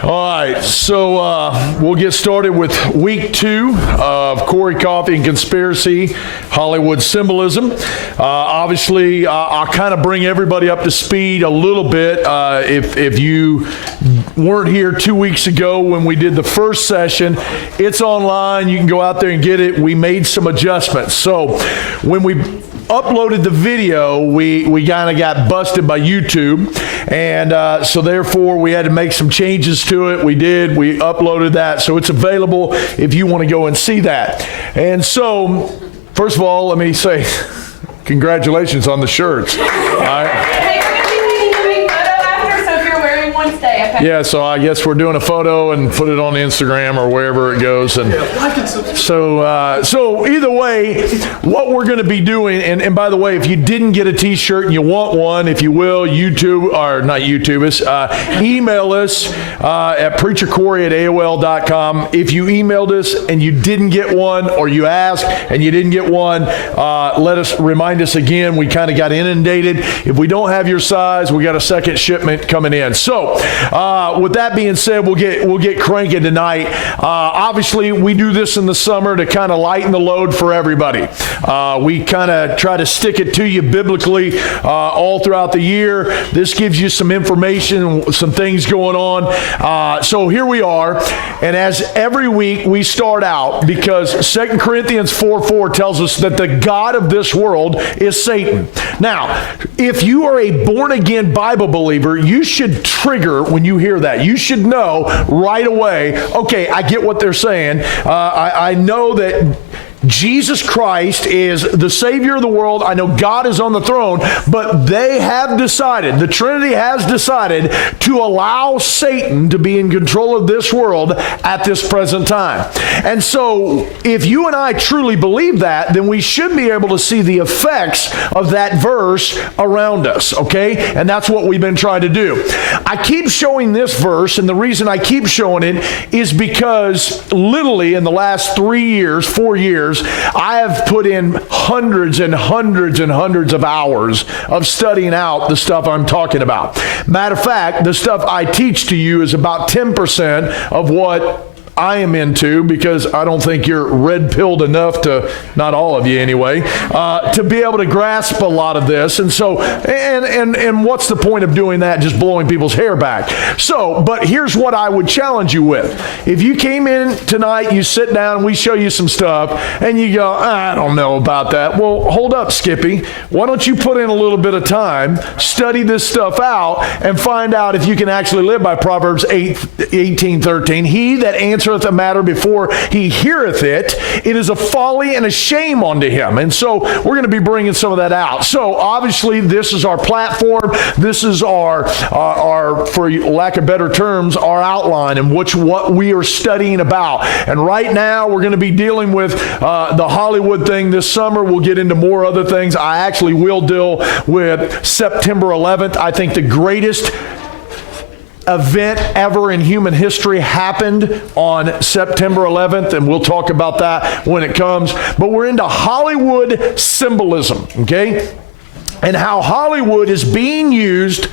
All right, so we'll get started with week 2 of Corey Coffee and Conspiracy, Hollywood Symbolism. Obviously, I'll kind of bring everybody up to speed a little bit. If you weren't here 2 weeks ago when we did the first session, it's online. You can go out there and get it. We made some adjustments. So when we uploaded the video, we kind of got busted by YouTube, and so therefore we had to make some changes to it. We uploaded that, so it's available if you want to go and see that. And so, first of all, let me say congratulations on the shirts. All right. Yeah, so I guess we're doing a photo and put it on Instagram or wherever it goes. And so either way, what we're going to be doing, and by the way, if you didn't get a T-shirt and you want one, if you will, email us at preachercorey@aol.com. If you emailed us and you didn't get one, or you asked and you didn't get one, remind us again. We kind of got inundated. If we don't have your size, we got a second shipment coming in. So with that being said, we'll get cranking tonight. Obviously, we do this in the summer to kind of lighten the load for everybody. We kind of try to stick it to you biblically all throughout the year. This gives you some information, some things going on. So here we are, and as every week we start out, because 2 Corinthians 4:4 tells us that the God of this world is Satan. Now, if you are a born-again Bible believer, you should trigger when you hear that. You should know right away, okay, I get what they're saying. I know that Jesus Christ is the Savior of the world. I know God is on the throne, but they have decided, the Trinity has decided to allow Satan to be in control of this world at this present time. And so if you and I truly believe that, then we should be able to see the effects of that verse around us, okay? And that's what we've been trying to do. I keep showing this verse, and the reason I keep showing it is because literally in the last 4 years, I have put in hundreds and hundreds and hundreds of hours of studying out the stuff I'm talking about. Matter of fact, the stuff I teach to you is about 10% of what I am into, because I don't think you're red-pilled enough to, not all of you anyway, to be able to grasp a lot of this. And so, and what's the point of doing that? Just blowing people's hair back. So, but here's what I would challenge you with. If you came in tonight, you sit down, we show you some stuff, and you go, I don't know about that. Well, hold up, Skippy. Why don't you put in a little bit of time, study this stuff out, and find out if you can actually live by Proverbs 18:13. He that answereth a matter before he heareth it, it is a folly and a shame unto him. And so we're going to be bringing some of that out. So obviously this is our platform. This is our for lack of better terms, our outline and what we are studying about. And right now we're going to be dealing with the Hollywood thing this summer. We'll get into more other things. I actually will deal with September 11th. I think the greatest event ever in human history happened on September 11th, and we'll talk about that when it comes. But we're into Hollywood symbolism, okay? And how Hollywood is being used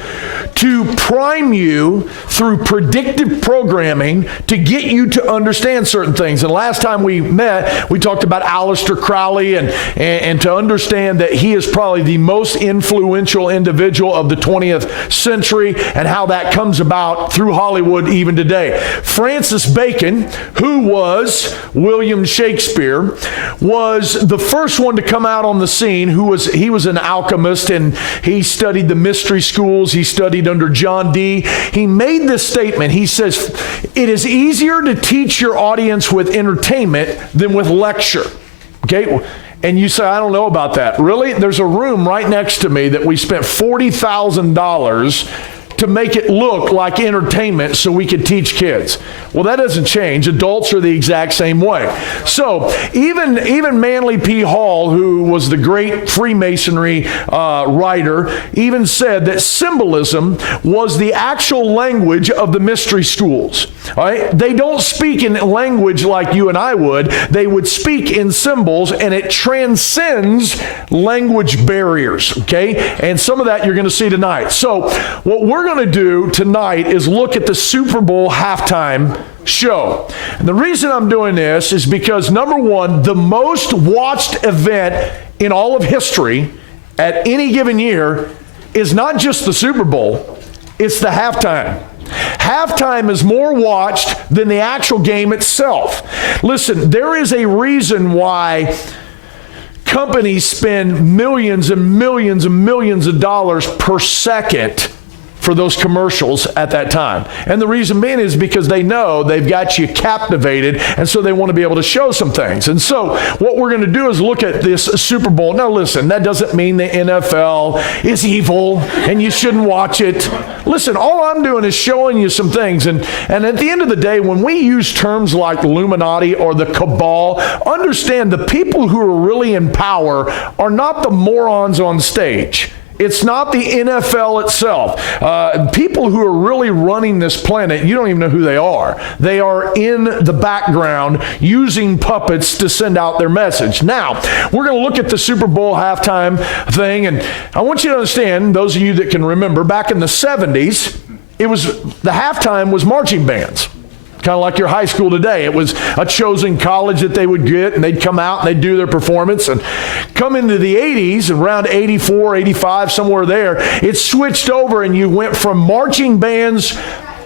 to prime you through predictive programming to get you to understand certain things. And last time we met, we talked about Aleister Crowley and to understand that he is probably the most influential individual of the 20th century and how that comes about through Hollywood even today. Francis Bacon, who was William Shakespeare, was the first one to come out on the scene. He was an alchemist, and he studied the mystery schools. He studied under John Dee. He made this statement. He says, it is easier to teach your audience with entertainment than with lecture. Okay? And you say, I don't know about that. Really? There's a room right next to me that we spent $40,000 to make it look like entertainment so we could teach kids. Well, that doesn't change. Adults are the exact same way. So even Manly P. Hall, who was the great Freemasonry writer, even said that symbolism was the actual language of the mystery schools. All right? They don't speak in language like you and I would. They would speak in symbols, and it transcends language barriers. Okay? And some of that you're going to see tonight. So what we're we're going to do tonight is look at the Super Bowl halftime show. And the reason I'm doing this is because, number one, the most watched event in all of history at any given year is not just the Super Bowl, it's the halftime. Halftime is more watched than the actual game itself. Listen, there is a reason why companies spend millions and millions and millions of dollars per second for those commercials at that time. And the reason being is because they know they've got you captivated, and so they want to be able to show some things. And so what we're going to do is look at this Super Bowl. Now listen, that doesn't mean the NFL is evil and you shouldn't watch it. Listen, all I'm doing is showing you some things. And at the end of the day, when we use terms like Illuminati or the cabal, understand the people who are really in power are not the morons on stage. It's not the NFL itself. People who are really running this planet, you don't even know who they are. They are in the background using puppets to send out their message. Now, we're going to look at the Super Bowl halftime thing, and I want you to understand, those of you that can remember, back in the 70s, the halftime was marching bands. Kind of like your high school today. It was a chosen college that they would get, and they'd come out and they'd do their performance. And come into the 80s, around 84, 85, somewhere there, it switched over and you went from marching bands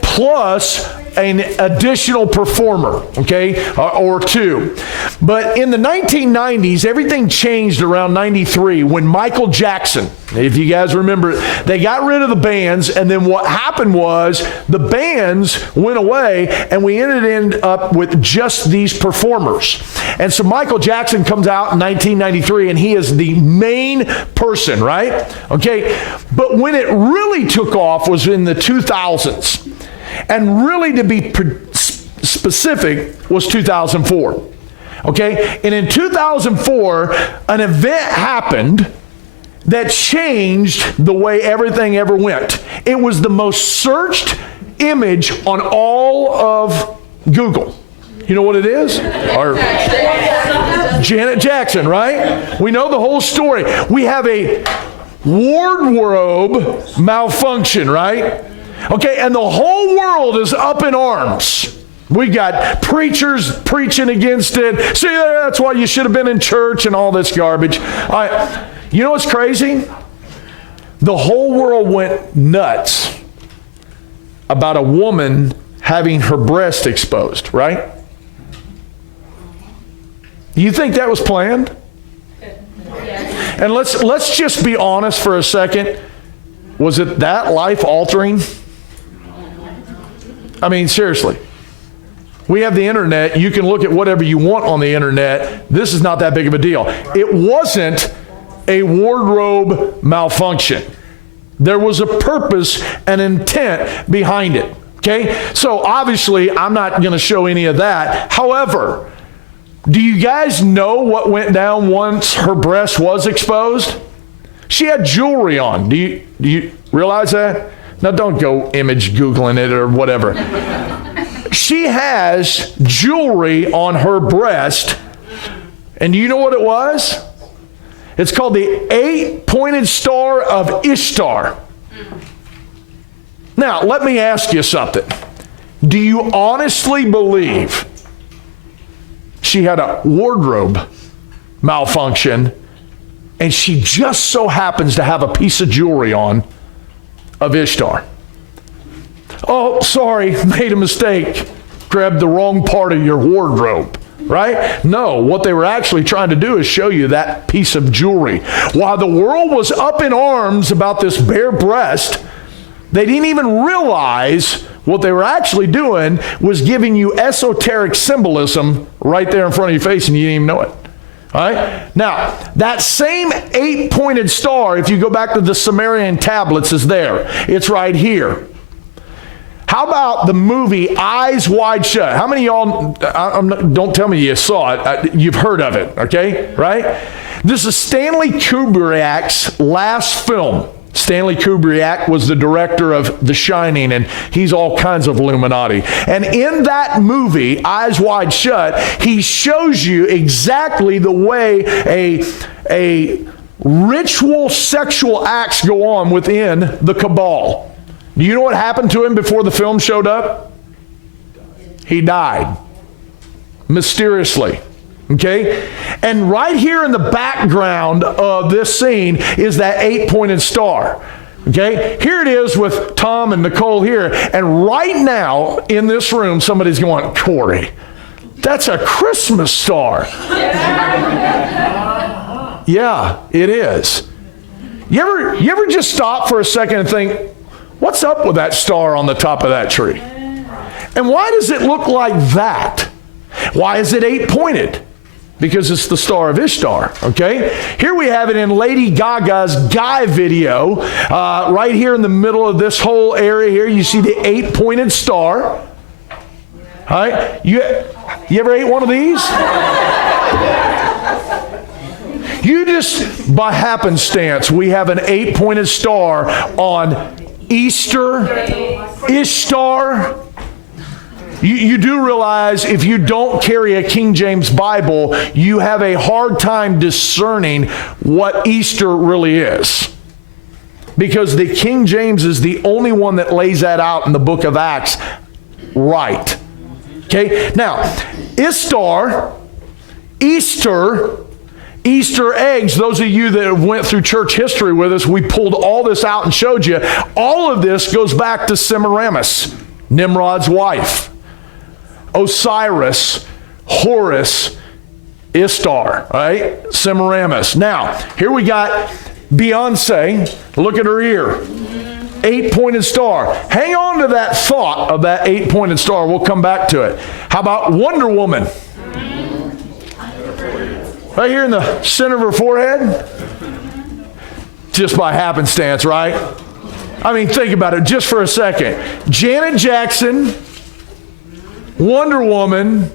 plus an additional performer, okay, or two. But in the 1990s, everything changed around 93 when Michael Jackson, if you guys remember, they got rid of the bands, and then what happened was the bands went away, and we ended up with just these performers. And so Michael Jackson comes out in 1993, and he is the main person, right? Okay, but when it really took off was in the 2000s. And really, to be specific, was 2004. Okay? And in 2004, an event happened that changed the way everything ever went. It was the most searched image on all of Google. You know what it is? Janet Jackson, right? We know the whole story. We have a wardrobe malfunction, right? Okay, and the whole world is up in arms. We got preachers preaching against it. See, that's why you should have been in church and all this garbage. You know what's crazy? The whole world went nuts about a woman having her breast exposed, right? You think that was planned? Yes. And let's just be honest for a second. Was it that life-altering? I mean, seriously. We have the internet. You can look at whatever you want on the internet. This is not that big of a deal. It wasn't a wardrobe malfunction. There was a purpose and intent behind it. Okay? So obviously, I'm not going to show any of that. However, do you guys know what went down once her breast was exposed? She had jewelry on. Do you realize that? Now, don't go image Googling it or whatever. She has jewelry on her breast. And do you know what it was? It's called the 8-pointed star of Ishtar. Now, let me ask you something. Do you honestly believe she had a wardrobe malfunction and she just so happens to have a piece of jewelry on of Ishtar? Oh, sorry, made a mistake. Grabbed the wrong part of your wardrobe, right? No, what they were actually trying to do is show you that piece of jewelry. While the world was up in arms about this bare breast, they didn't even realize what they were actually doing was giving you esoteric symbolism right there in front of your face, and you didn't even know it. All right? Now, that same 8-pointed star, if you go back to the Sumerian tablets, is there. It's right here. How about the movie Eyes Wide Shut? How many of y'all, don't tell me you saw it, you've heard of it, okay? Right? This is Stanley Kubrick's last film. Stanley Kubrick was the director of The Shining, and he's all kinds of Illuminati. And in that movie, Eyes Wide Shut, he shows you exactly the way a ritual sexual acts go on within the cabal. Do you know what happened to him before the film showed up? He died. Mysteriously. Okay? And right here in the background of this scene is that 8-pointed star. Okay? Here it is with Tom and Nicole here. And right now in this room, somebody's going, Corey, that's a Christmas star. Yeah, it is. You ever just stop for a second and think, what's up with that star on the top of that tree? And why does it look like that? Why is it 8-pointed? Because it's the Star of Ishtar, okay? Here we have it in Lady Gaga's Guy video. Right here in the middle of this whole area here, you see the 8-pointed star. All right? You ever ate one of these? You just, by happenstance, we have an 8-pointed star on Easter, Ishtar. You do realize if you don't carry a King James Bible, you have a hard time discerning what Easter really is. Because the King James is the only one that lays that out in the book of Acts right. Okay? Now, Ishtar, Easter, Easter eggs, those of you that went through church history with us, we pulled all this out and showed you. All of this goes back to Semiramis, Nimrod's wife. Osiris, Horus, Ishtar, right? Semiramis. Now, here we got Beyonce. Look at her ear. 8-pointed star. Hang on to that thought of that 8-pointed star. We'll come back to it. How about Wonder Woman? Right here in the center of her forehead. Just by happenstance, right? I mean, think about it just for a second. Janet Jackson, Wonder Woman,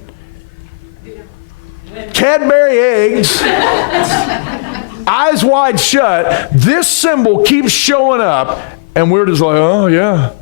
Cadbury eggs, eyes wide shut. This symbol keeps showing up, and we're just like, oh, yeah.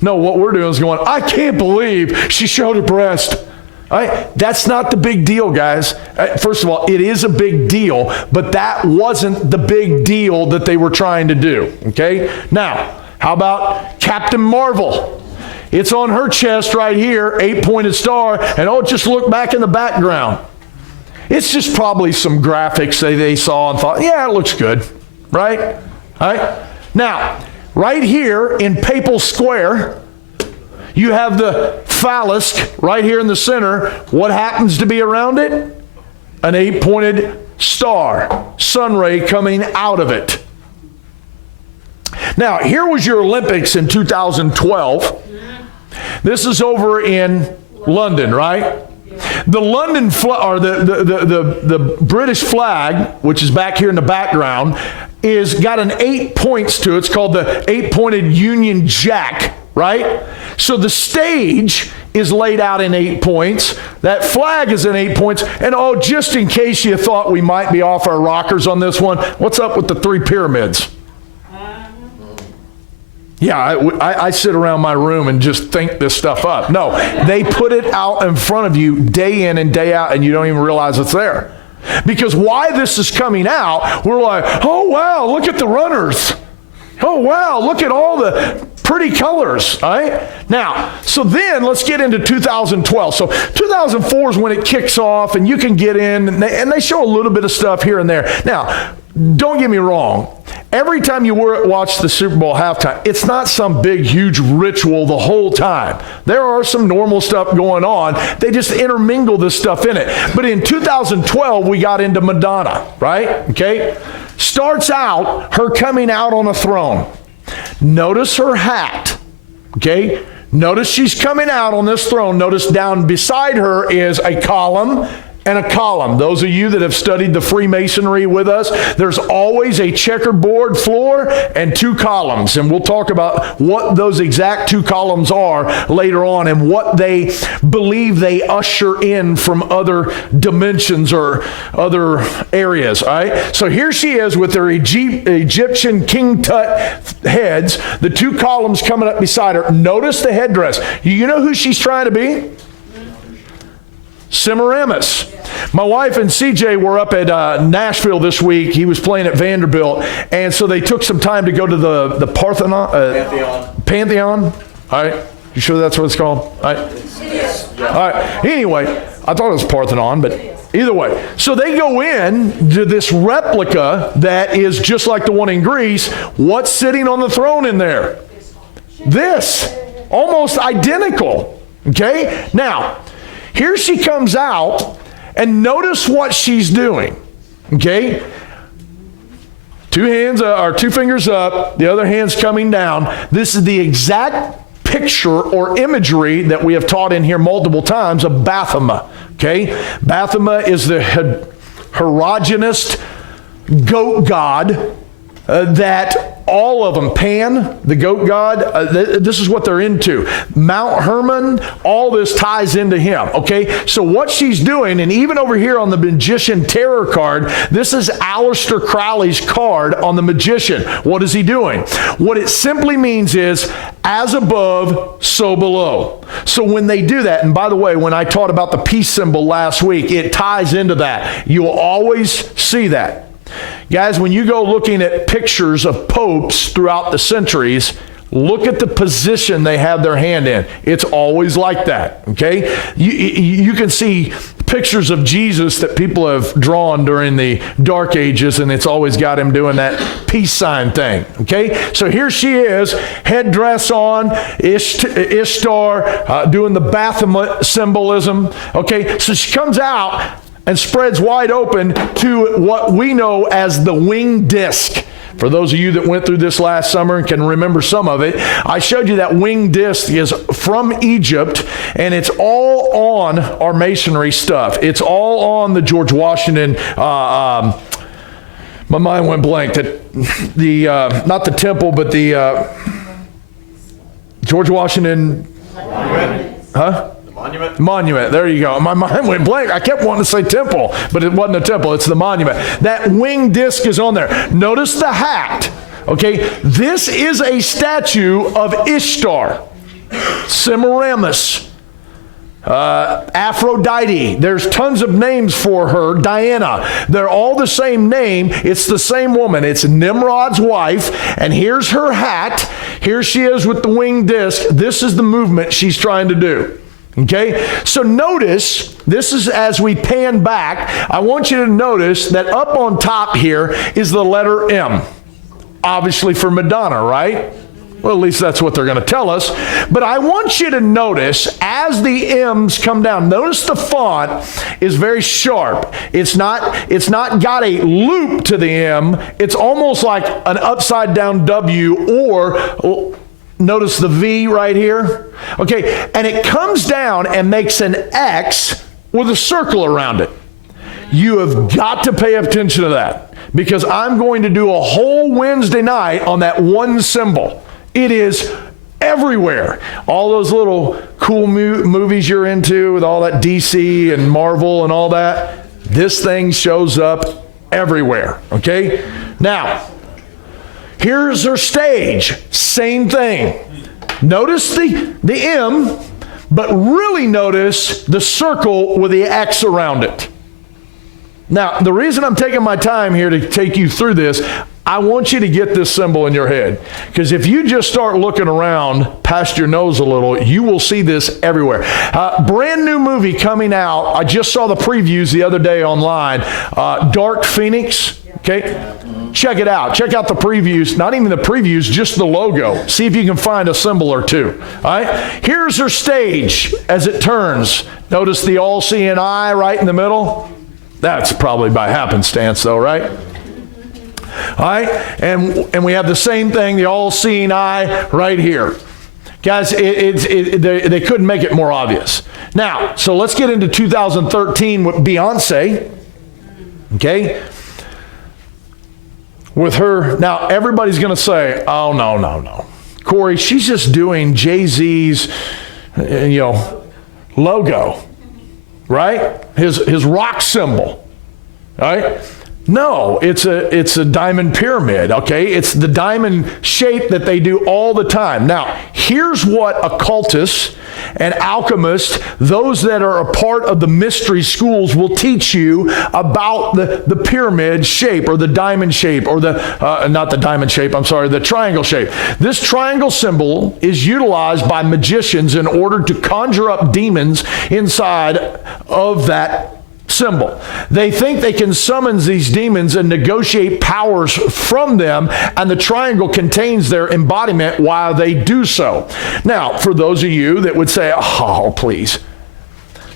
No, what we're doing is going, I can't believe she showed her breast. That's not the big deal, guys. First of all, it is a big deal, but that wasn't the big deal that they were trying to do. Okay? Now, how about Captain Marvel? It's on her chest right here, 8-pointed star, and just look back in the background. It's just probably some graphics they saw and thought, yeah, it looks good, right? All right? Now, right here in Papal Square, you have the phallus right here in the center. What happens to be around it? An 8-pointed star, sun ray coming out of it. Now, here was your Olympics in 2012. This is over in London, right? The London or the British flag, which is back here in the background, is got an 8 points to it. It's called the 8-pointed Union Jack, right? So the stage is laid out in 8 points. That flag is in 8 points. And just in case you thought we might be off our rockers on this one, what's up with the 3 pyramids? Yeah, I sit around my room and just think this stuff up. No, they put it out in front of you day in and day out, and you don't even realize it's there. Because why this is coming out, we're like, oh, wow, look at the runners. Oh, wow, look at all the pretty colors, all right? Now, so then let's get into 2012. So 2004 is when it kicks off, and you can get in, and they show a little bit of stuff here and there. Now, don't get me wrong. Every time you watch the Super Bowl halftime, it's not some big, huge ritual the whole time. There are some normal stuff going on. They just intermingle this stuff in it. But in 2012, we got into Madonna, right? Okay? Starts out her coming out on a throne. Notice her hat, okay? Notice she's coming out on this throne. Notice down beside her is a column and a column. Those of you that have studied the Freemasonry with us, there's always a checkerboard floor and 2 columns. And we'll talk about what those exact 2 columns are later on and what they believe they usher in from other dimensions or other areas. All right. So here she is with her Egyptian King Tut heads, the 2 columns coming up beside her. Notice the headdress. You know who she's trying to be? Semiramis. My wife and CJ were up at Nashville this week. He was playing at Vanderbilt, and so they took some time to go to the Pantheon. All right. You sure that's what it's called? All right. All right. Anyway, I thought it was Parthenon, but either way. So they go in to this replica that is just like the one in Greece. What's sitting on the throne in there? This. Almost identical. Okay? Now, here she comes out, and notice what she's doing. Okay? Two fingers up, the other hand's coming down. This is the exact picture or imagery that we have taught in here multiple times of Baphomet. Okay? Baphomet is the heterogeneous goat god that all of them, Pan, the goat god, this is what they're into. Mount Hermon, all this ties into him, okay? So what she's doing, and even over here on the Magician Tarot card, this is Aleister Crowley's card on the Magician. What is he doing? What it simply means is, as above, so below. So when they do that, and by the way, when I taught about the peace symbol last week, it ties into that. You will always see that. Guys, when you go looking at pictures of popes throughout the centuries, look at the position they have their hand in. It's always like that, okay? You can see pictures of Jesus that people have drawn during the Dark Ages, and it's always got him doing that peace sign thing, okay? So here she is, headdress on, Ishtar, doing the Baphomet symbolism, okay? So she comes out and spreads wide open to what we know as the winged disc. For those of you that went through this last summer and can remember some of it, I showed you that winged disc is from Egypt, and it's all on our masonry stuff. It's all on the George Washington, my mind went blank, not the temple, but the George Washington, Monument. There you go. My mind went blank. I kept wanting to say temple, but it wasn't a temple. It's the monument. That winged disc is on there. Notice the hat. Okay, this is a statue of Ishtar, Semiramis, Aphrodite. There's tons of names for her. Diana. They're all the same name. It's the same woman. It's Nimrod's wife. And here's her hat. Here she is with the winged disc. This is the movement she's trying to do. Okay, so notice, this is as we pan back, I want you to notice that up on top here is the letter M. Obviously for Madonna, right? Well, at least that's what they're going to tell us. But I want you to notice as the M's come down, notice the font is very sharp. It's not got a loop to the M. It's almost like an upside down W, or notice the V right here. Okay, and it comes down and makes an X with a circle around it. You have got to pay attention to that, because I'm going to do a whole Wednesday night on that one symbol. It is everywhere. All those little cool movies you're into with all that DC and Marvel and all that, this thing shows up everywhere, okay? Now, here's her stage. Same thing. Notice the M, but really notice the circle with the X around it. Now, the reason I'm taking my time here to take you through this, I want you to get this symbol in your head. Because if you just start looking around past your nose a little, you will see this everywhere. Brand new movie coming out. I just saw the previews the other day online. Dark Phoenix. Okay, check it out. Check out the previews. Not even the previews, just the logo. See if you can find a symbol or two. All right. Here's her stage as it turns. Notice the all-seeing eye right in the middle. That's probably by happenstance, though, right? All right. And we have the same thing, the all-seeing eye right here. Guys, they couldn't make it more obvious. Now, so let's get into 2013 with Beyonce. Okay. With her, now everybody's going to say, oh, no. Corey, she's just doing Jay-Z's, logo, right? His rock symbol, right? No, it's a diamond pyramid, okay? It's the diamond shape that they do all the time. Now, here's what occultists and alchemists, those that are a part of the mystery schools, will teach you about the pyramid shape or the diamond shape or not the diamond shape, the triangle shape. This triangle symbol is utilized by magicians in order to conjure up demons inside of that symbol. They think they can summon these demons and negotiate powers from them, and the triangle contains their embodiment while they do so. Now, for those of you that would say, oh, please.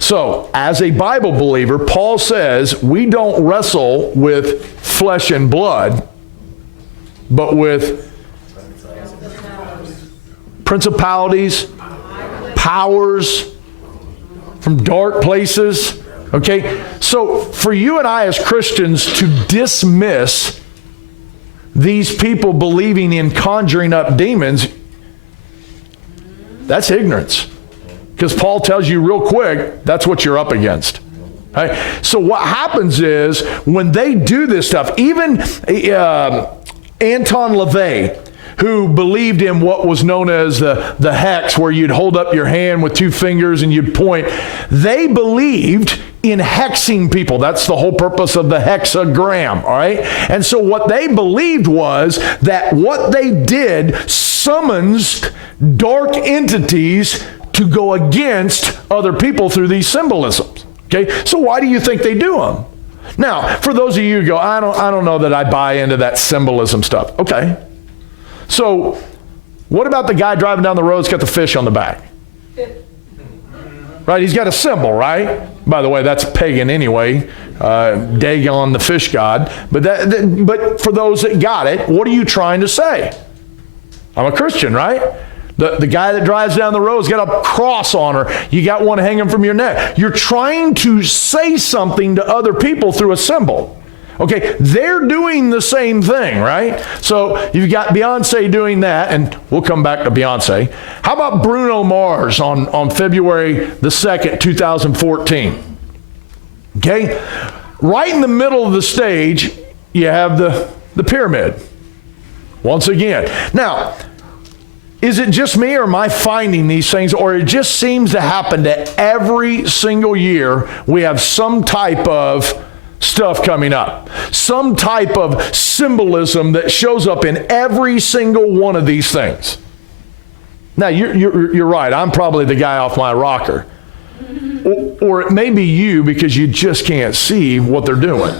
So, as a Bible believer, Paul says we don't wrestle with flesh and blood, but with principalities, powers from dark places. Okay, so for you and I as Christians to dismiss these people believing in conjuring up demons, that's ignorance. Because Paul tells you real quick, that's what you're up against. Right? So what happens is when they do this stuff, even Anton LaVey, who believed in what was known as the hex, where you'd hold up your hand with two fingers and you'd point. They believed in hexing people. That's the whole purpose of the hexagram, all right? And so what they believed was that what they did summons dark entities to go against other people through these symbolisms, okay? So why do you think they do them? Now, for those of you who go, I don't know that I buy into that symbolism stuff. Okay. So, what about the guy driving down the road that's got the fish on the back? Right, he's got a symbol, right? By the way, that's pagan anyway. Dagon, the fish god. But for those that got it, what are you trying to say? I'm a Christian, right? The guy that drives down the road's got a cross on her. You got one hanging from your neck. You're trying to say something to other people through a symbol. Okay, they're doing the same thing, right? So you've got Beyonce doing that, and we'll come back to Beyonce. How about Bruno Mars on February the 2nd, 2014? Okay, right in the middle of the stage, you have the pyramid. Once again. Now, is it just me, or am I finding these things, or it just seems to happen that every single year we have some type of stuff coming up, some type of symbolism that shows up in every single one of these things? Now, you're right. I'm probably the guy off my rocker. Or it may be you, because you just can't see what they're doing.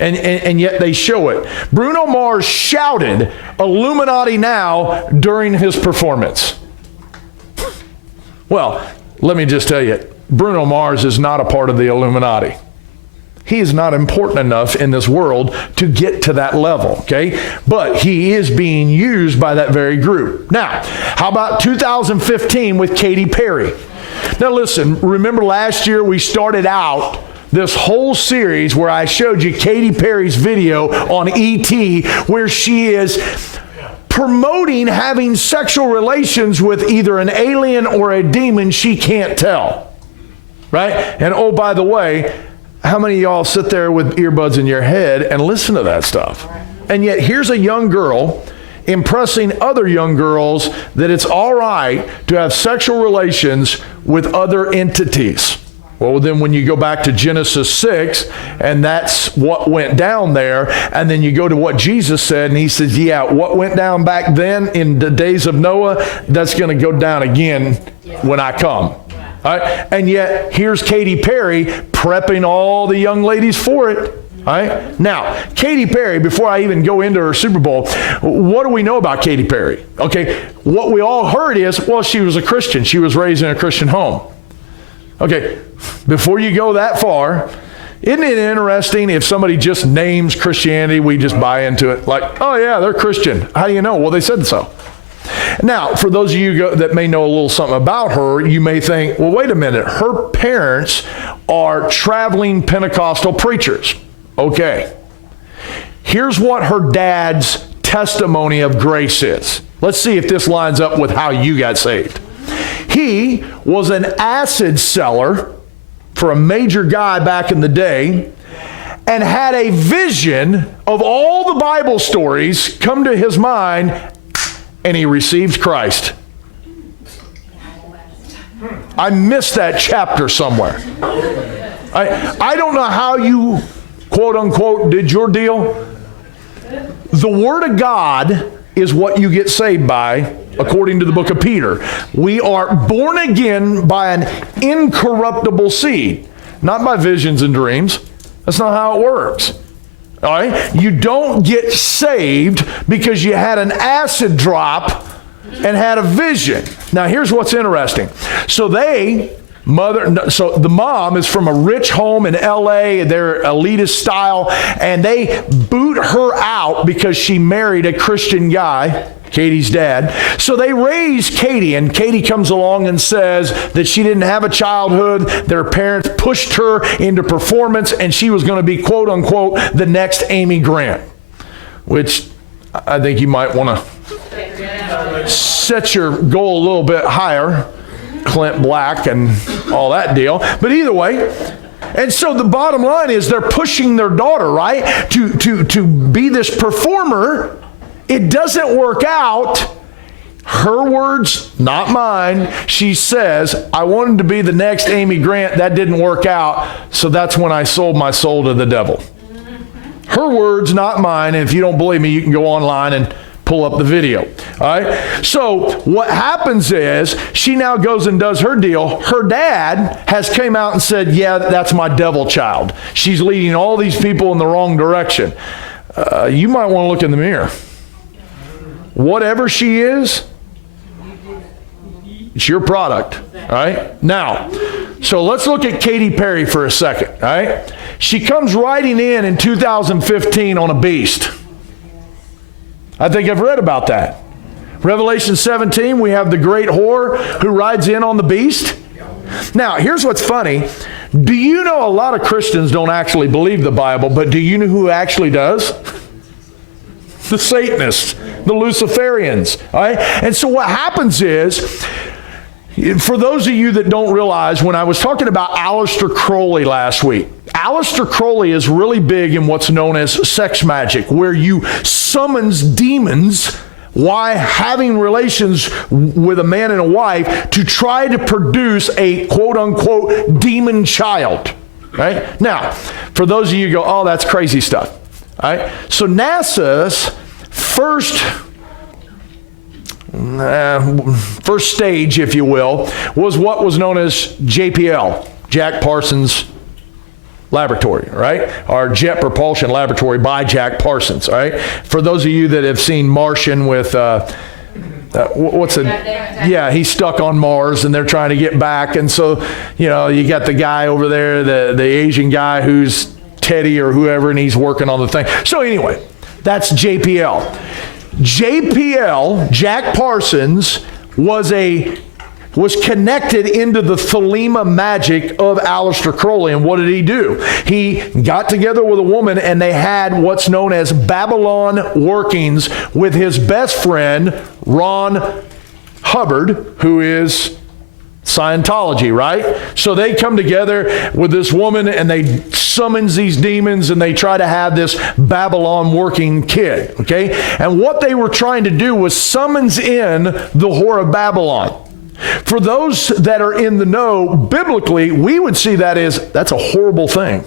And yet they show it. Bruno Mars shouted "Illuminati now" during his performance. Well, let me just tell you, Bruno Mars is not a part of the Illuminati. He is not important enough in this world to get to that level, okay? But he is being used by that very group. Now, how about 2015 with Katy Perry? Now listen, remember last year we started out this whole series where I showed you Katy Perry's video on E.T., where she is promoting having sexual relations with either an alien or a demon she can't tell, right? And oh, by the way, how many of y'all sit there with earbuds in your head and listen to that stuff? And yet here's a young girl impressing other young girls that it's all right to have sexual relations with other entities. Well, then when you go back to Genesis 6, and that's what went down there, and then you go to what Jesus said, and he says, yeah, what went down back then in the days of Noah, that's going to go down again when I come. All right? And yet, here's Katy Perry prepping all the young ladies for it. All right? Now, Katy Perry, before I even go into her Super Bowl, what do we know about Katy Perry? Okay, what we all heard is, well, she was a Christian. She was raised in a Christian home. Okay, before you go that far, isn't it interesting if somebody just names Christianity, we just buy into it? Like, oh yeah, they're Christian. How do you know? Well, they said so. Now, for those of you that may know a little something about her, you may think, well, wait a minute. Her parents are traveling Pentecostal preachers. Okay. Here's what her dad's testimony of grace is. Let's see if this lines up with how you got saved. He was an acid seller for a major guy back in the day, and had a vision of all the Bible stories come to his mind, and he received Christ. I missed that chapter somewhere. I don't know how you, quote unquote, did your deal. The Word of God is what you get saved by, according to the book of Peter. We are born again by an incorruptible seed, not by visions and dreams. That's not how it works. All right? You don't get saved because you had an acid drop and had a vision. Now, here's what's interesting. So the mom is from a rich home in LA, they're elitist style, and they boot her out because she married a Christian guy, Katie's dad. So they raise Katie, and Katie comes along and says that she didn't have a childhood. Their parents pushed her into performance, and she was going to be, quote unquote, the next Amy Grant, which I think you might want to set your goal a little bit higher, Clint Black and all that deal. But either way, and so the bottom line is they're pushing their daughter, right, to be this performer. It doesn't work out. Her words, not mine. She says, I wanted to be the next Amy Grant. That didn't work out. So that's when I sold my soul to the devil. Her words, not mine. And if you don't believe me, you can go online and pull up the video. All right. So what happens is she now goes and does her deal. Her dad has came out and said, yeah, that's my devil child. She's leading all these people in the wrong direction. You might want to look in the mirror. Whatever she is, it's your product. All right. Now, so let's look at Katy Perry for a second. All right. She comes riding in 2015 on a beast. I think I've read about that. Revelation 17, we have the great whore who rides in on the beast. Now, here's what's funny. Do you know a lot of Christians don't actually believe the Bible, but do you know who actually does? The Satanists, the Luciferians. All right? And so what happens is, for those of you that don't realize, when I was talking about Aleister Crowley last week, Aleister Crowley is really big in what's known as sex magic, where you summons demons while having relations with a man and a wife to try to produce a quote-unquote demon child. Right? Now, for those of you who go, oh, that's crazy stuff. All right? So NASA's first stage, if you will, was what was known as JPL, Jack Parsons Laboratory, right? Or Jet Propulsion Laboratory by Jack Parsons, all right? For those of you that have seen Martian with, yeah, he's stuck on Mars and they're trying to get back. And so, you know, you got the guy over there, the Asian guy who's Teddy or whoever, and he's working on the thing. So anyway, that's JPL. JPL, Jack Parsons, was connected into the Thelema magic of Aleister Crowley. And what did he do? He got together with a woman and they had what's known as Babylon workings with his best friend, Ron Hubbard, who is Scientology, right? So they come together with this woman and they summons these demons and they try to have this Babylon working kid, okay? And what they were trying to do was summons in the whore of Babylon. For those that are in the know, biblically, we would see that as, that's a horrible thing.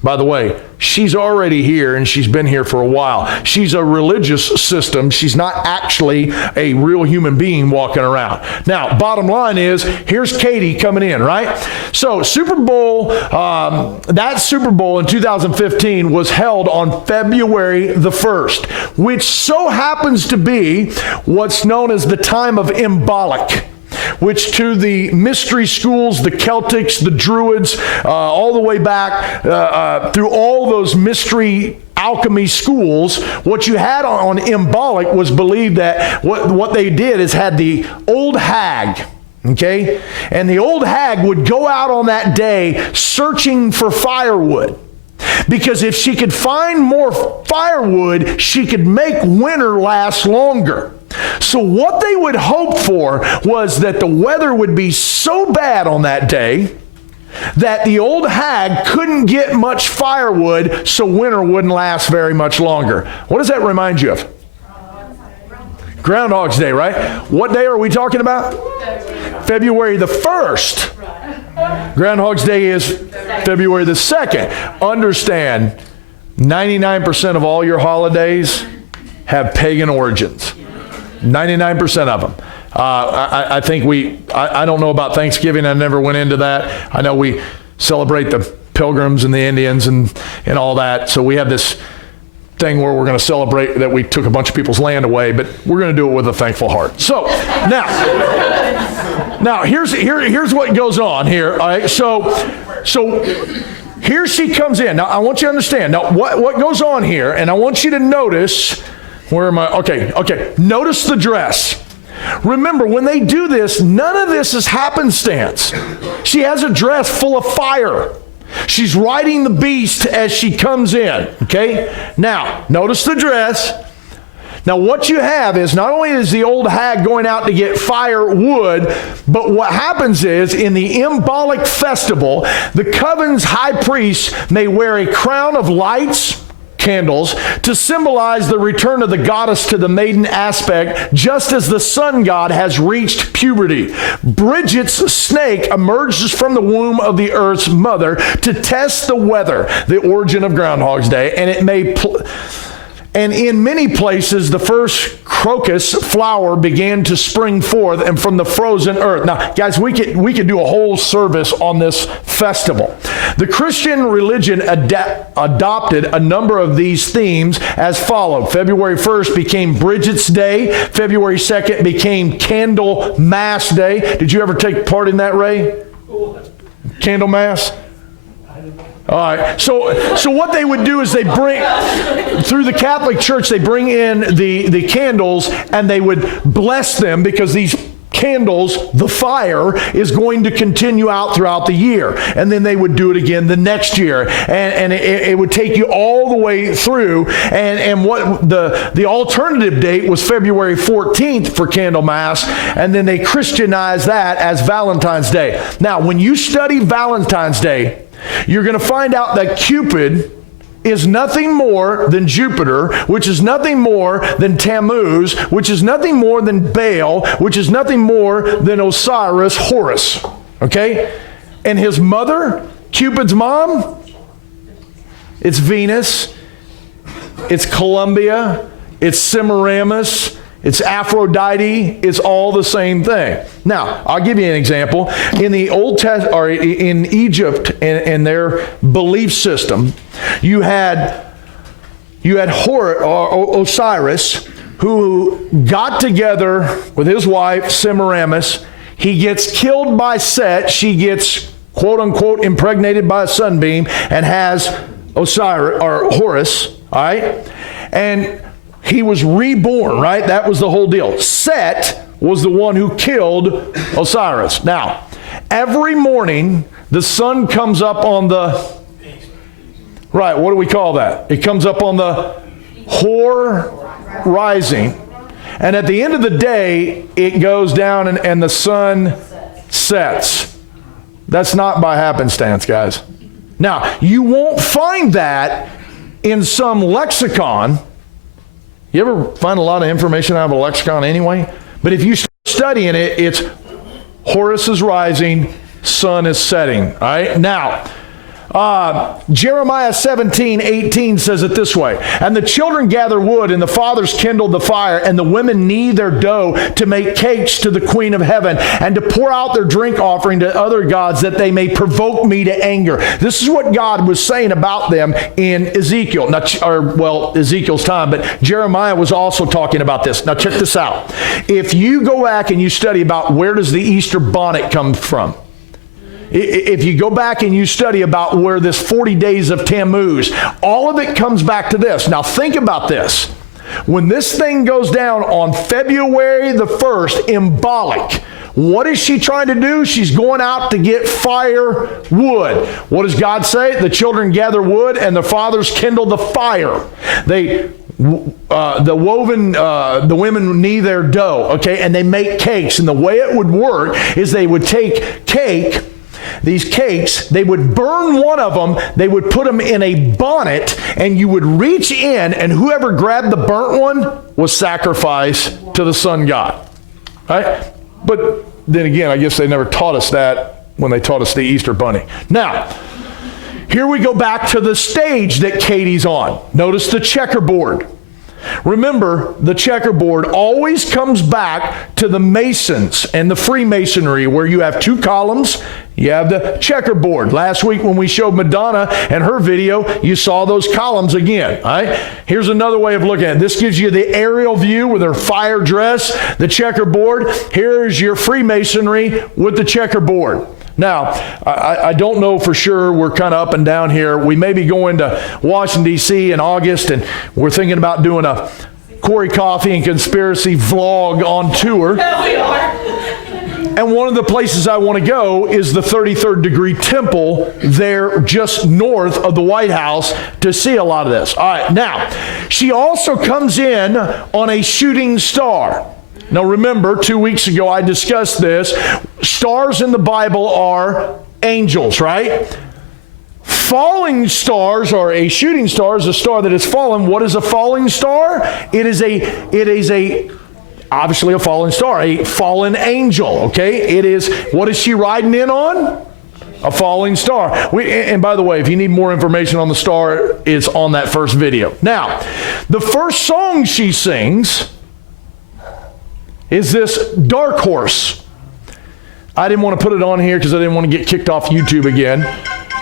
By the way, she's already here and she's been here for a while. She's a religious system. She's not actually a real human being walking around. Now, bottom line is, here's Katie coming in, right? So Super Bowl, that Super Bowl in 2015 was held on February the 1st, which so happens to be what's known as the time of Embolic, which to the mystery schools, the Celtics, the Druids, all the way back through all those mystery alchemy schools, what you had on Embolic was believed that what they did is had the old hag, okay? And the old hag would go out on that day searching for firewood. Because if she could find more firewood, she could make winter last longer. So what they would hope for was that the weather would be so bad on that day that the old hag couldn't get much firewood, so winter wouldn't last very much longer. What does that remind you of? Groundhog's Day, right? What day are we talking about? February the 1st. Groundhog's Day is February the 2nd. Understand, 99% of all your holidays have pagan origins. 99% of them. I think I don't know about Thanksgiving. I never went into that. I know we celebrate the Pilgrims and the Indians and all that. So we have this thing where we're going to celebrate that we took a bunch of people's land away, but we're going to do it with a thankful heart. So now here's what goes on here. All right, so here she comes in. Now I want you to understand. Now what goes on here, and I want you to notice. Where am I? Okay. Notice the dress. Remember, when they do this, none of this is happenstance. She has a dress full of fire. She's riding the beast as she comes in, okay? Now, notice the dress. Now, what you have is not only is the old hag going out to get firewood, but what happens is in the Imbolic festival, the coven's high priest may wear a crown of lights, candles, to symbolize the return of the goddess to the maiden aspect, just as the sun god has reached puberty. Bridget's snake emerges from the womb of the earth's mother to test the weather, the origin of Groundhog's Day, and it may and in many places, the first crocus flower began to spring forth and from the frozen earth. Now, guys, we could do a whole service on this festival. The Christian religion adopted a number of these themes as followed. February 1st became Bridget's Day. February 2nd became Candle Mass Day. Did you ever take part in that, Ray? Candle Mass? All right. So what they would do is they bring, through the Catholic Church, they bring in the candles and they would bless them because these candles, the fire, is going to continue out throughout the year. And then they would do it again the next year. And it would take you all the way through. And what the alternative date was February 14th for Candle Mass. And then they Christianized that as Valentine's Day. Now, when you study Valentine's Day, you're going to find out that Cupid is nothing more than Jupiter, which is nothing more than Tammuz, which is nothing more than Baal, which is nothing more than Osiris, Horus. Okay? And his mother, Cupid's mom, it's Venus, it's Columbia, it's Semiramis, it's Aphrodite. It's all the same thing. Now, I'll give you an example. In the Old Testament, or in Egypt, in their belief system, you had Osiris, who got together with his wife Semiramis. He gets killed by Set. She gets quote unquote impregnated by a sunbeam and has Osiris or Horus. All right, and he was reborn, right? That was the whole deal. Set was the one who killed Osiris. Now, every morning, the sun comes up on the, right, what do we call that? It comes up on the horizon. And at the end of the day, it goes down and the sun sets. That's not by happenstance, guys. Now, you won't find that in some lexicon. You ever find a lot of information out of a lexicon anyway? But if you start studying it, it's Horus is rising, sun is setting. All right? Now, Jeremiah 17:18 says it this way. And the children gather wood, and the fathers kindle the fire, and the women knead their dough to make cakes to the Queen of Heaven, and to pour out their drink offering to other gods, that they may provoke me to anger. This is what God was saying about them in Ezekiel. Ezekiel's time, but Jeremiah was also talking about this. Now check this out. If you go back and you study about where does the Easter bonnet come from, if you go back and you study about where this 40 days of Tammuz, all of it comes back to this. Now think about this. When this thing goes down on February the 1st, Imbolic, what is she trying to do? She's going out to get firewood. What does God say? The children gather wood and the fathers kindle the fire. The women knead their dough, okay, and they make cakes. And the way it would work is they would take cake these cakes. They would burn one of them. They would put them in a bonnet, and you would reach in, and whoever grabbed the burnt one was sacrificed to the sun god. Right? But then again, I guess they never taught us that when they taught us the Easter bunny. Now, here we go back to the stage that Katie's on. Notice the checkerboard. Remember, the checkerboard always comes back to the Masons and the Freemasonry, where you have two columns. You have the checkerboard. Last week when we showed Madonna and her video, you saw those columns again. All right? Here's another way of looking at it. This gives you the aerial view with her fire dress, the checkerboard. Here's your Freemasonry with the checkerboard. Now, I don't know for sure. We're kind of up and down here. We may be going to Washington, D.C. in August, and we're thinking about doing a Corey Coffee and Conspiracy vlog on tour. Yeah, we are. And one of the places I want to go is the 33rd Degree Temple there just north of the White House to see a lot of this. All right, now, she also comes in on a shooting star. Now remember, 2 weeks ago I discussed this. Stars in the Bible are angels, right? Falling stars, or a shooting star, is a star that has fallen. What is a falling star? It is obviously a fallen star, a fallen angel, okay? It is, what is she riding in on? A falling star. And by the way, if you need more information on the star, it's on that first video. Now, the first song she sings is this Dark Horse. I didn't want to put it on here because I didn't want to get kicked off YouTube again.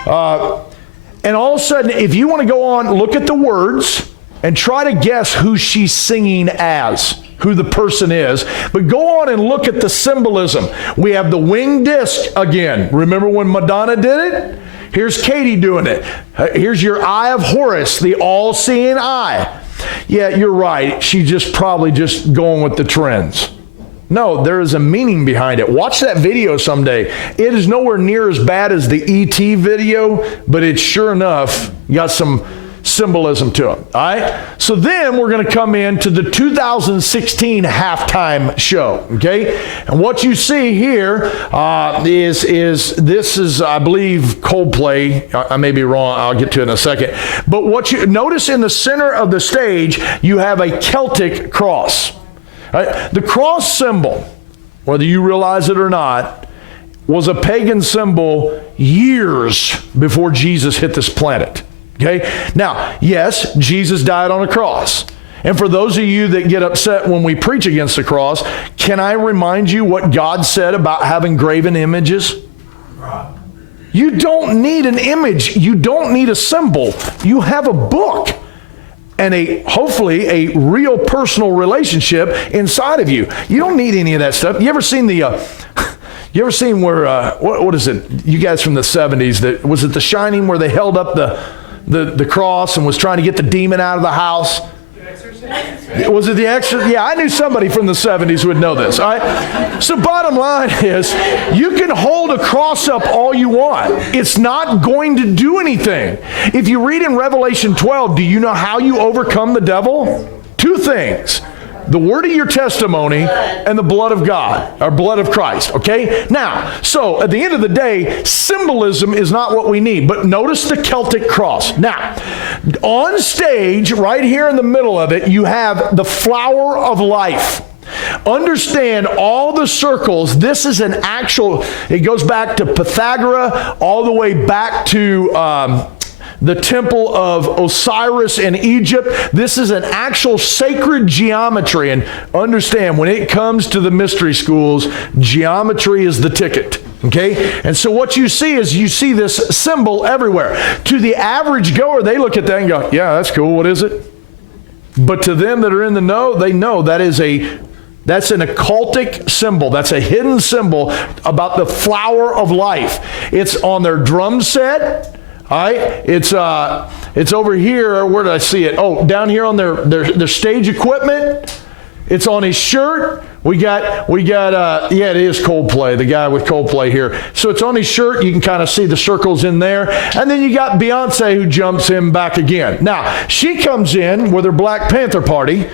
And all of a sudden, if you want to go on, look at the words and try to guess who she's singing as, who the person is. But go on and look at the symbolism. We have the winged disc again. Remember when Madonna did it? Here's Katie doing it. Here's your Eye of Horus, the all-seeing eye. Yeah, you're right. She's just probably just going with the trends. No, there is a meaning behind it. Watch that video someday. It is nowhere near as bad as the E.T. video, but it's sure enough got some symbolism to it. All right? So then we're going to come into the 2016 halftime show. Okay? And what you see here is I believe Coldplay. I may be wrong. I'll get to it in a second. But what you notice in the center of the stage, you have a Celtic cross. Right? The cross symbol, whether you realize it or not, was a pagan symbol years before Jesus hit this planet. Okay? Now, yes, Jesus died on a cross. And for those of you that get upset when we preach against the cross, can I remind you what God said about having graven images? You don't need an image. You don't need a symbol. You have a book and hopefully a real personal relationship inside of you. You don't need any of that stuff. You ever seen where, what is it? You guys from the 70s, was it The Shining, where they held up the cross and was trying to get the demon out of the house? Was it The Exorcist? Yeah, I knew somebody from the 70s who would know this. All right? So bottom line is, you can hold a cross up all you want. It's not going to do anything. If you read in Revelation 12, do you know how you overcome the devil? Two things. The word of your testimony and the blood of God, or blood of Christ, okay? Now, so at the end of the day, symbolism is not what we need, but notice the Celtic cross. Now, on stage, right here in the middle of it, you have the flower of life. Understand all the circles. This is an actual, it goes back to Pythagoras, all the way back to the temple of Osiris in Egypt. This is an actual sacred geometry. And understand, when it comes to the mystery schools, geometry is the ticket. Okay? And so what you see is this symbol everywhere. To the average goer, they look at that and go, yeah, that's cool. What is it? But to them that are in the know, they know that's an occultic symbol. That's a hidden symbol about the flower of life. It's on their drum set. All right, it's over here. Where did I see it? Oh, down here on their stage equipment. It's on his shirt. We got. Yeah, it is Coldplay. The guy with Coldplay here. So it's on his shirt. You can kind of see the circles in there. And then you got Beyonce who jumps him back again. Now she comes in with her Black Panther party.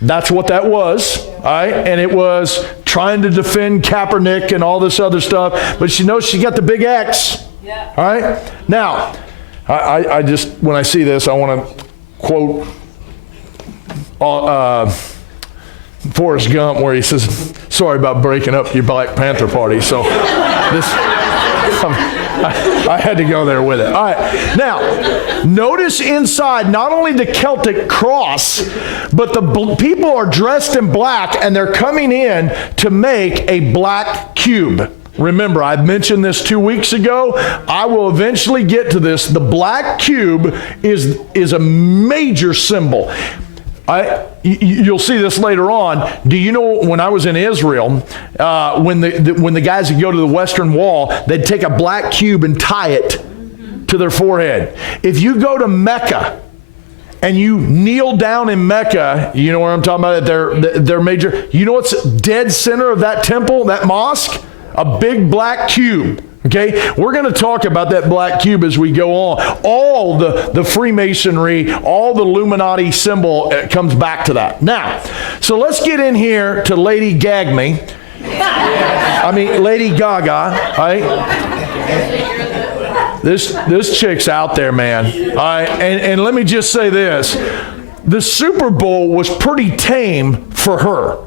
That's what that was. All right, and it was trying to defend Kaepernick and all this other stuff, but she knows she got the big X. Yeah. All right? Now, I just, when I see this, I want to quote Forrest Gump, where he says, sorry about breaking up your Black Panther party. So this, I had to go there with it. All right. Now, notice inside not only the Celtic cross, but the people are dressed in black, and they're coming in to make a black cube. Remember, I mentioned this 2 weeks ago. I will eventually get to this. The black cube is a major symbol. You'll see this later on. Do you know when I was in Israel, when the guys would go to the Western Wall, they'd take a black cube and tie it to their forehead. If you go to Mecca and you kneel down in Mecca, you know where I'm talking about, their major, you know what's dead center of that temple, that mosque? A big black cube. Okay, we're going to talk about that black cube as we go on. All the Freemasonry, all the Illuminati symbol comes back to that. Now, so let's get in here to Lady Lady Gaga, right? This chick's out there, man. All right, and let me just say this. The Super Bowl was pretty tame for her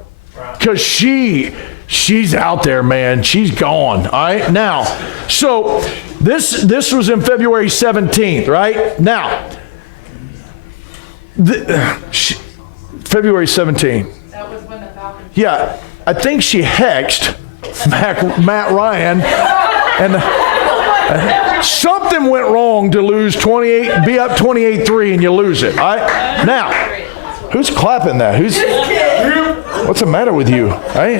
because she's out there, man. She's gone. All right. Now, so this was in February 17th, right? Now, February 17th. That was when the Falcons. Yeah, I think she hexed Matt Ryan, and something went wrong to lose 28, be up 28-3, and you lose it. All right. Now, who's clapping that? What's the matter with you? Right?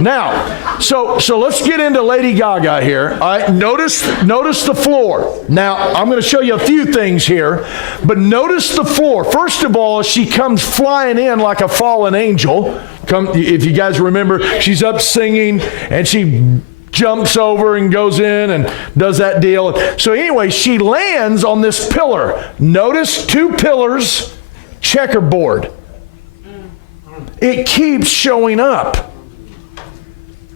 Now, so let's get into Lady Gaga here. All right, notice the floor. Now, I'm going to show you a few things here, but notice the floor. First of all, she comes flying in like a fallen angel. If you guys remember, she's up singing, and she jumps over and goes in and does that deal. So anyway, she lands on this pillar. Notice 2 pillars, checkerboard. It keeps showing up.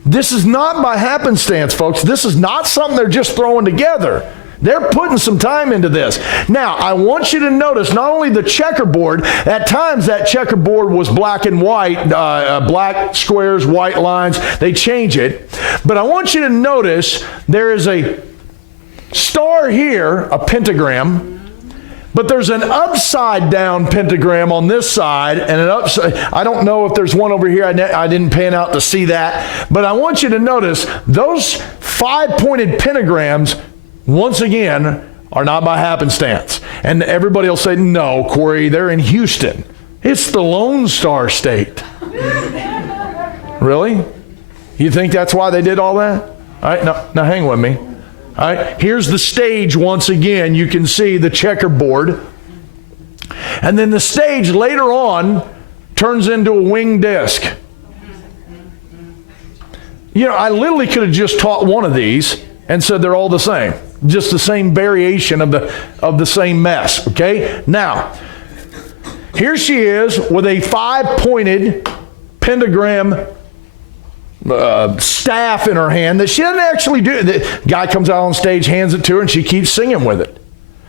This is not by happenstance, folks. This is not something they're just throwing together. They're putting some time into this. Now, I want you to notice not only the checkerboard, at times that checkerboard was black and white, black squares, white lines. They change it. But I want you to notice there is a star here, a pentagram. But there's an upside down pentagram on this side, and an upside, I don't know if there's one over here. I didn't pan out to see that. But I want you to notice those 5-pointed pentagrams, once again, are not by happenstance. And everybody will say, no, Corey, they're in Houston. It's the Lone Star State. Really? You think that's why they did all that? All right, now hang with me. All right, here's the stage once again. You can see the checkerboard. And then the stage later on turns into a winged disc. You know, I literally could have just taught one of these and said they're all the same. Just the same variation of the same mess, okay? Now, here she is with a 5-pointed pentagram staff in her hand that she doesn't actually do. The guy comes out on stage, hands it to her, and she keeps singing with it.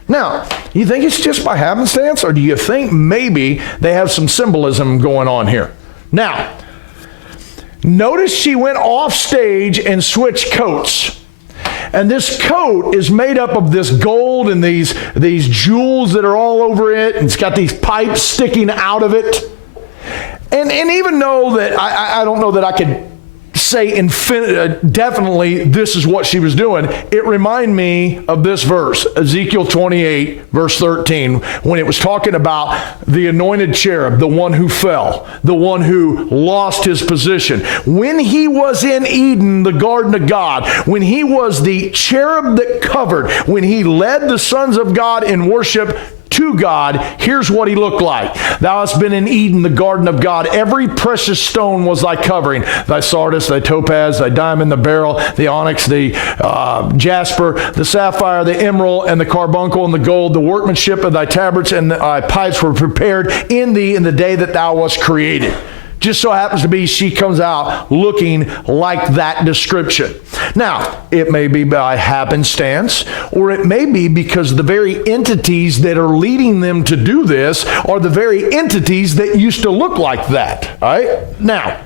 Now, you think it's just by happenstance, or do you think maybe they have some symbolism going on here? Now, notice she went off stage and switched coats. And this coat is made up of this gold and these jewels that are all over it, and it's got these pipes sticking out of it. And even though that I don't know that I could say definitely this is what she was doing, it reminded me of this verse, Ezekiel 28, verse 13, when it was talking about the anointed cherub, the one who fell, the one who lost his position. When he was in Eden, the garden of God, when he was the cherub that covered, when he led the sons of God in worship to God, here's what he looked like. Thou hast been in Eden, the garden of God. Every precious stone was thy covering. Thy sardius, thy topaz, thy diamond, the beryl, the onyx, the jasper, the sapphire, the emerald, and the carbuncle, and the gold. The workmanship of thy tabrets and thy pipes were prepared in thee in the day that thou wast created. Just so happens to be she comes out looking like that description. Now, it may be by happenstance, or it may be because the very entities that are leading them to do this are the very entities that used to look like that. All right? Now,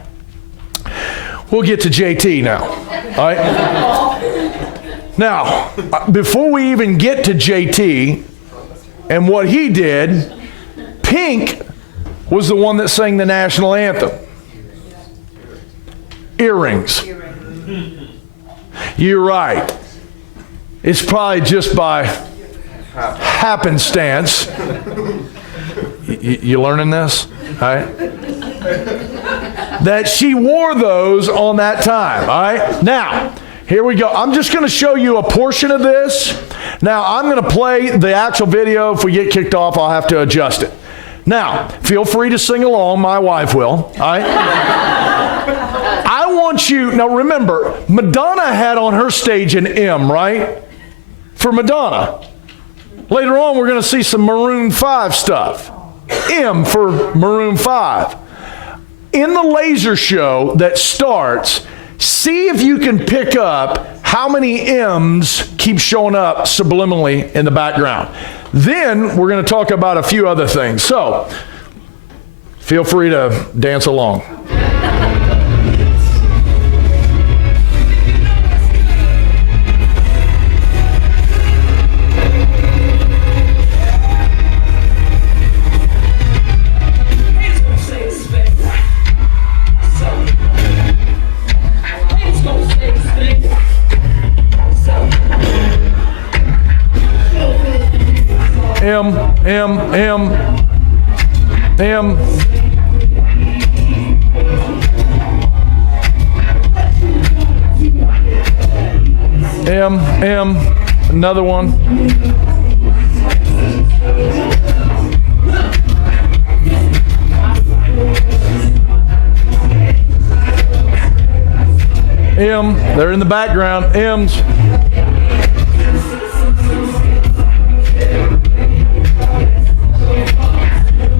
we'll get to JT now. All right? Now, before we even get to JT and what he did, Pink was the one that sang the national anthem. Earrings. You're right. It's probably just by happenstance. You learning this? All right? That she wore those on that time. All right? Now, here we go. I'm just going to show you a portion of this. Now, I'm going to play the actual video. If we get kicked off, I'll have to adjust it. Now, feel free to sing along. My wife will. All right? I want you, now remember, Madonna had on her stage an M, right? For Madonna. Later on, we're going to see some Maroon 5 stuff. M for Maroon 5. In the laser show that starts, see if you can pick up how many M's keep showing up subliminally in the background. Then we're going to talk about a few other things. So, feel free to dance along. M, M, M, M. M, M, another one. M, they're in the background, M's.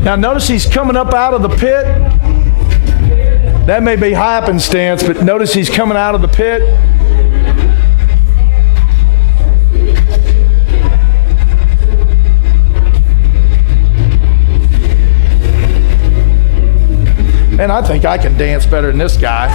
Now notice he's coming up out of the pit. That may be happenstance, but notice he's coming out of the pit. And I think I can dance better than this guy.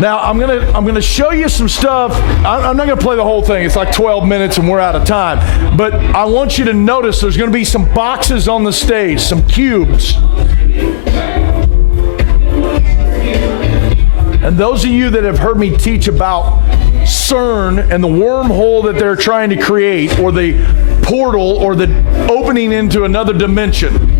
Now, I'm gonna show you some stuff. I'm not gonna play the whole thing. It's like 12 minutes and we're out of time. But I want you to notice there's gonna be some boxes on the stage, some cubes. And those of you that have heard me teach about CERN and the wormhole that they're trying to create, or the portal, or the opening into another dimension.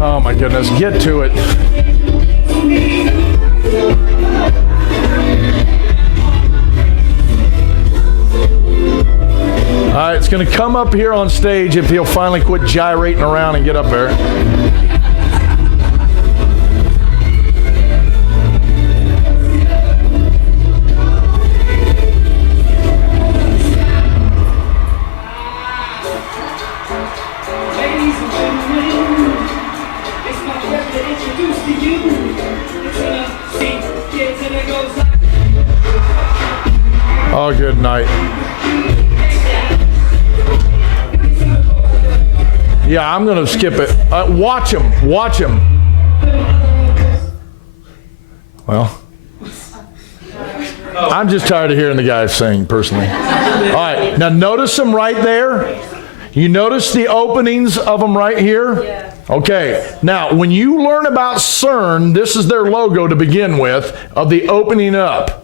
Oh my goodness, get to it. All right, it's going to come up here on stage if he'll finally quit gyrating around and get up there. Oh, good night. Yeah, I'm going to skip it. Watch him. Watch him. Well, I'm just tired of hearing the guys sing, personally. All right, now notice them right there. You notice the openings of them right here? Yeah. Okay, now when you learn about CERN, this is their logo to begin with, of the opening up.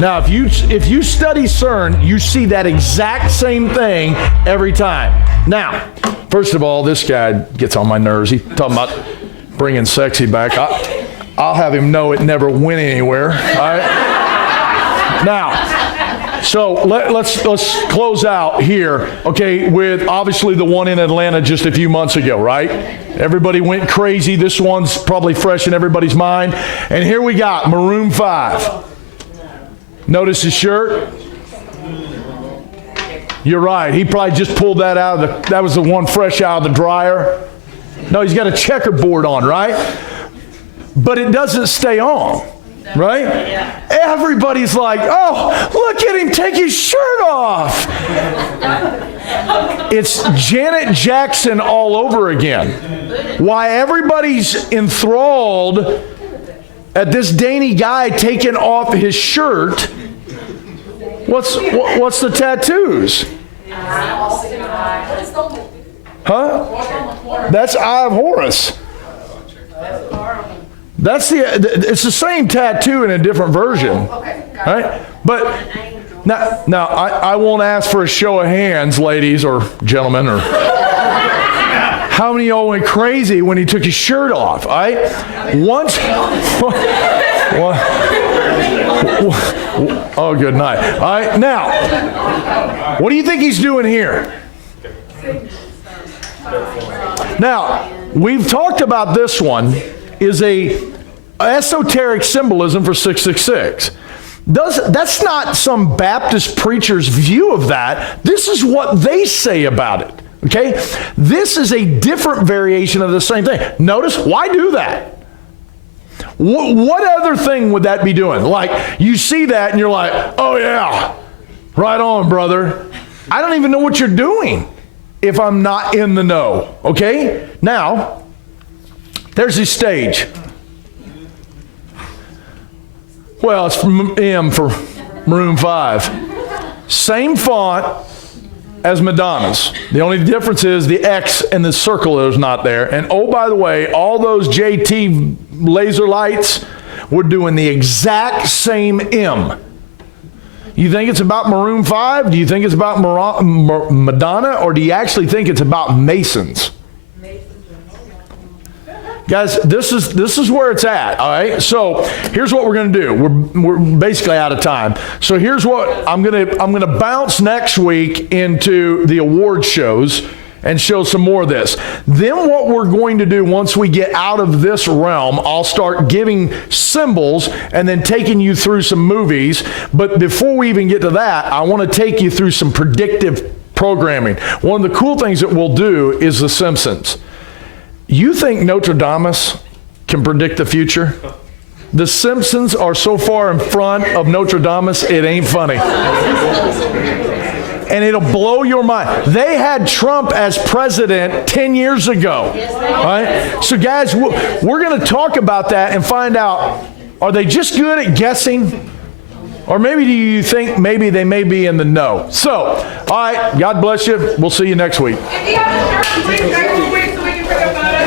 Now, if you study CERN, you see that exact same thing every time. Now, first of all, this guy gets on my nerves. He's talking about bringing sexy back. I'll have him know it never went anywhere. All right? Now, So let's close out here, okay, with obviously the one in Atlanta just a few months ago, right? Everybody went crazy. This one's probably fresh in everybody's mind. And here we got Maroon 5. Notice his shirt. You're right. He probably just pulled that out of that was the one fresh out of the dryer. No, he's got a checkerboard on, right? But it doesn't stay on. Right? Yeah. Everybody's like, oh, look at him take his shirt off. It's Janet Jackson all over again. Why everybody's enthralled at this dainty guy taking off his shirt. What's the tattoos? Huh? That's Eye of Horus. It's the same tattoo in a different version, right? But now I won't ask for a show of hands, ladies or gentlemen, or how many of y'all went crazy when he took his shirt off? Once. Oh, good night. All right, now, what do you think he's doing here? Now, we've talked about this one. Is a esoteric symbolism for 666. That's not some Baptist preacher's view of that. This is what they say about it. Okay? This is a different variation of the same thing. Notice, why do that? What other thing would that be doing? Like, you see that and you're like, oh yeah, right on, brother. I don't even know what you're doing if I'm not in the know. Okay? Now, there's his stage. Well, it's M for Maroon 5. Same font as Madonna's. The only difference is the X and the circle is not there. And oh, by the way, all those JT laser lights were doing the exact same M. You think it's about Maroon 5? Do you think it's about Madonna? Or do you actually think it's about Masons? Guys, this is where it's at, all right? So here's what we're going to do. We're basically out of time. So here's what I'm going to bounce next week into the award shows and show some more of this. Then what we're going to do once we get out of this realm, I'll start giving symbols and then taking you through some movies. But before we even get to that, I want to take you through some predictive programming. One of the cool things that we'll do is The Simpsons. You think Notre Dame can predict the future? The Simpsons are so far in front of Notre Dame, it ain't funny. And it'll blow your mind. They had Trump as president 10 years ago. Right? So guys, we're going to talk about that and find out, are they just good at guessing? Or maybe do you think maybe they may be in the know? So, all right, God bless you. We'll see you next week. If you have a shirt, please next week so we can pick up